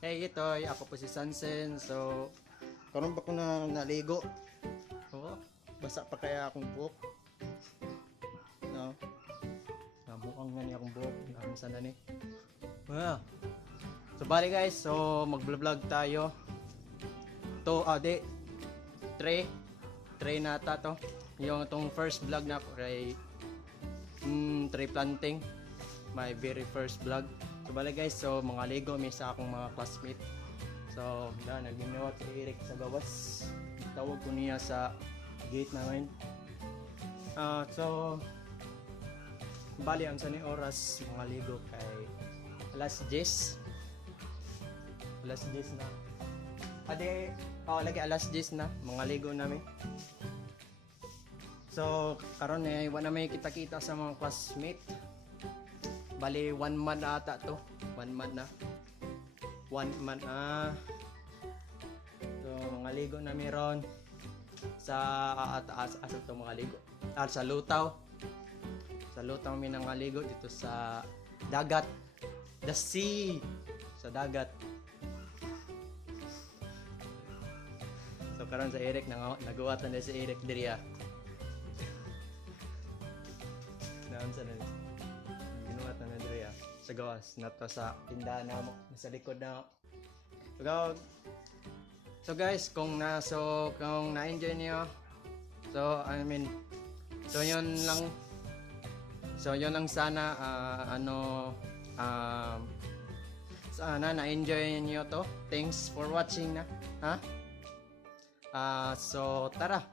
Hey, ito ako po si Sansen. So, karon ba ko na naligo? Oo, basa pa kaya akong buhok. No? Nabuang nga niya akong buhok. Nakamusta na ni. Well, so bali guys, so mag-vlog tayo. To, di, tray nata to. Yung itong first vlog na ko kay tree planting. My very first vlog. So bali guys, so mga ligo may sa akong mga classmate. So nagminawat si Eric sa gawas. Tawag ko niya sa gate namin. So bali ang sa ni oras mga ligo kay alas 10. Alas 10 na. Ade, lagi alas 10 na mga ligo namin. So karon wala may kita-kita sa mga classmate. Bali 1 month ata to. 1 month na. 1 month So mga ligo na meron sa taas asa to mga ligo. Sa Lutaw. Sa Lutaw mi nang ligo dito sa dagat. The sea. Sa dagat. So karon sa Eric nagawasan na si Eric diriya. Naon sa nila. Ginuwat na diriya sa gawas nato sa tindahan namo sa likod na. So guys, kung na-enjoy niyo, so yun lang sana sana na-enjoy niyo to. Thanks for watching na. So tara.